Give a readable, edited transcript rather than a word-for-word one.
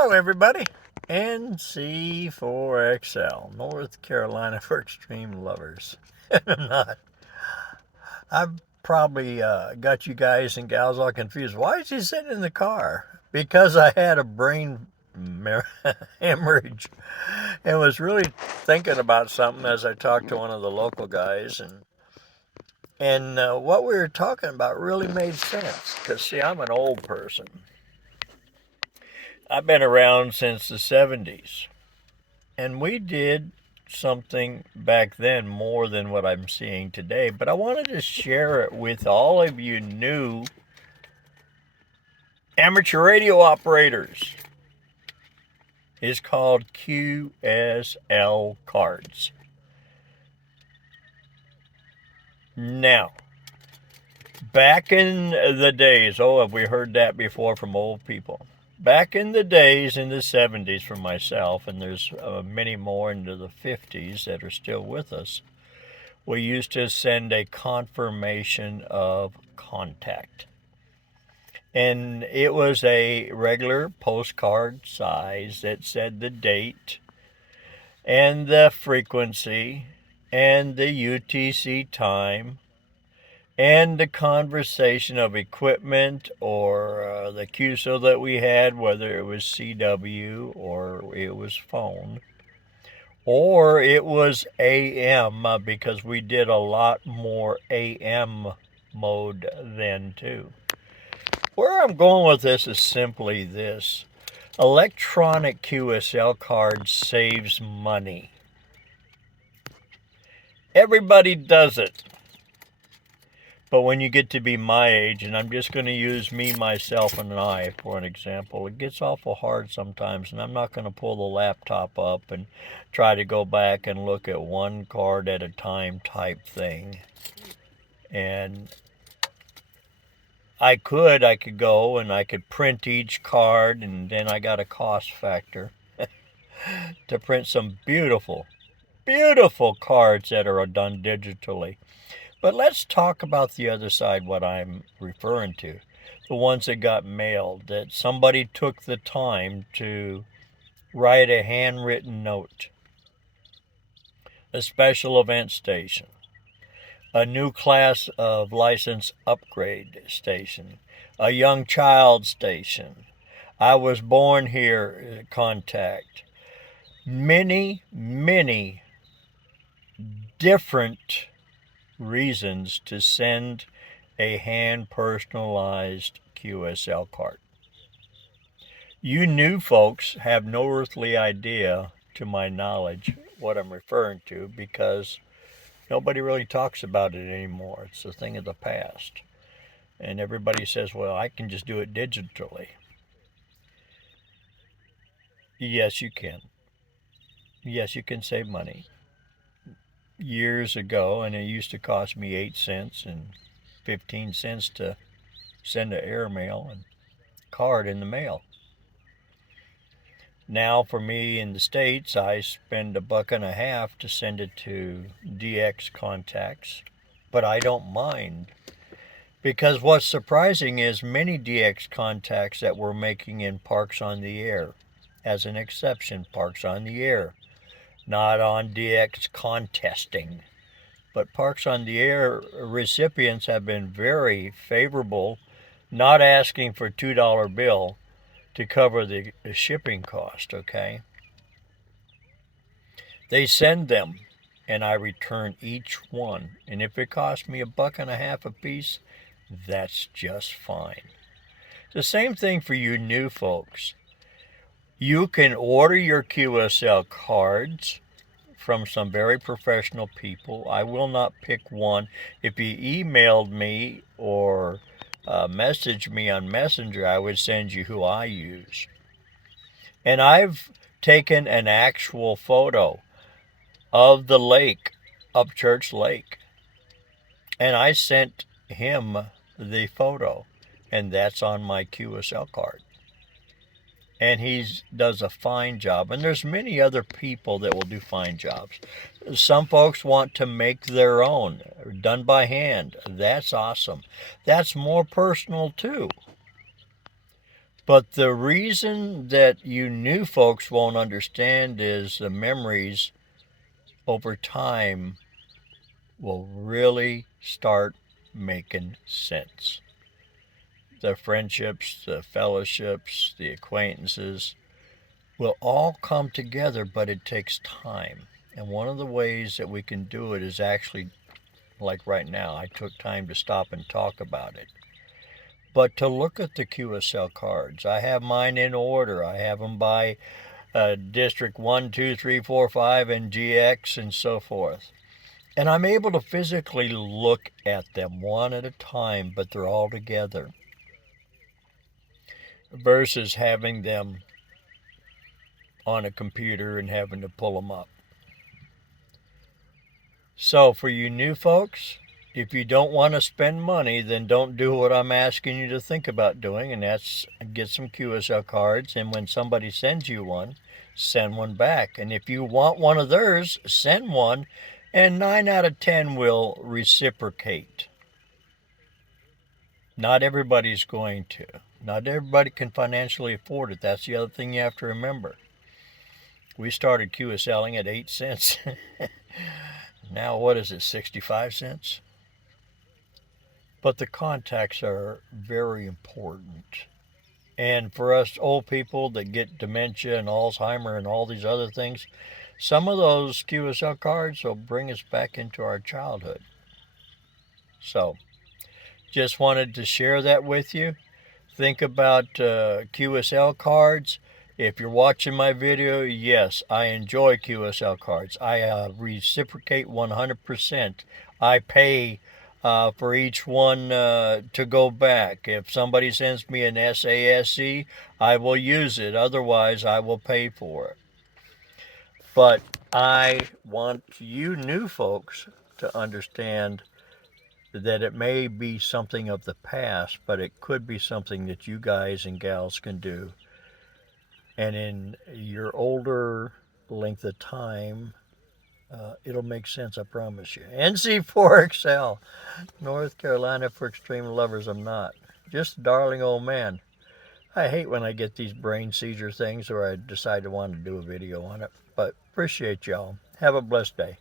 Hello, everybody. NC4XL, North Carolina for Extreme Lovers. I'm not. I've probably got you guys and gals all confused. Why is he sitting in the car? Because I had a brain hemorrhage and was really thinking about something as I talked to one of the local guys, and what we were talking about really made sense. Because see, I'm an old person. I've been around since the 70s. And we did something back then more than what I'm seeing today, but I wanted to share it with all of you new amateur radio operators. It's called QSL cards. Now, back in the days, have we heard that before from old people? Back in the days in the 70s for myself, and there's many more into the 50s that are still with us, we used to send a confirmation of contact. And it was a regular postcard size that said the date and the frequency and the UTC time and the conversation of equipment or the QSL that we had, whether it was CW or it was phone. Or it was AM because we did a lot more AM mode then too. Where I'm going with this is simply this. Electronic QSL card saves money. Everybody does it. But when you get to be my age, and I'm just going to use me, myself, and I for an example, it gets awful hard sometimes, and I'm not going to pull the laptop up and try to go back and look at one card at a time type thing. And I could go and I could print each card, and then I got a cost factor to print some beautiful, beautiful cards that are done digitally. But let's talk about the other side, what I'm referring to. The ones that got mailed, that somebody took the time to write a handwritten note, a special event station, a new class of license upgrade station, a young child station, I was born here contact. Many, many different reasons to send a hand personalized QSL card. You new folks have no earthly idea, to my knowledge, what I'm referring to, because nobody really talks about it anymore. It's a thing of the past. And everybody says, well, I can just do it digitally. Yes, you can. Yes, you can save money. Years ago, and it used to cost me 8 cents and 15 cents to send an airmail and card in the mail. Now for me in the States, I spend $1.50 to send it to DX contacts, but I don't mind. Because what's surprising is many DX contacts that we're making in Parks on the Air, as an exception, Parks on the Air, not on DX contesting. But Parks on the Air recipients have been very favorable, not asking for a $2 bill to cover the shipping cost, okay? They send them, and I return each one. And if it costs me $1.50 a piece, that's just fine. The same thing for you new folks. You can order your QSL cards from some very professional people. I will not pick one. If you emailed me or messaged me on Messenger, I would send you who I use. And I've taken an actual photo of the lake, Upchurch Lake. And I sent him the photo, and that's on my QSL card. And he does a fine job. And there's many other people that will do fine jobs. Some folks want to make their own, done by hand. That's awesome. That's more personal too. But the reason that you new folks won't understand is the memories over time will really start making sense. The friendships, the fellowships, the acquaintances will all come together, but it takes time. And one of the ways that we can do it is actually, like right now, I took time to stop and talk about it. But to look at the QSL cards, I have mine in order. I have them by District 1, 2, 3, 4, 5, and GX and so forth. And I'm able to physically look at them one at a time, but they're all together. Versus having them on a computer and having to pull them up. So for you new folks, if you don't want to spend money, then don't do what I'm asking you to think about doing, and that's get some QSL cards, and when somebody sends you one, send one back. And if you want one of theirs, send one, and 9 out of 10 will reciprocate. Not everybody's going to. Not everybody can financially afford it. That's the other thing you have to remember. We started QSLing at 8 cents. Now what is it, 65 cents? But the contacts are very important. And for us old people that get dementia and Alzheimer and all these other things, some of those QSL cards will bring us back into our childhood. So, just wanted to share that with you. Think about QSL cards. If you're watching my video, yes, I enjoy QSL cards. I reciprocate 100%. I pay for each one to go back. If somebody sends me an SASE, I will use it. Otherwise, I will pay for it. But I want you new folks to understand that it may be something of the past, but it could be something that you guys and gals can do. And in your older length of time, it'll make sense, I promise you. NC4XL, North Carolina for extreme lovers. I'm not. Just a darling old man. I hate when I get these brain seizure things or I decide to want to do a video on it. But appreciate y'all. Have a blessed day.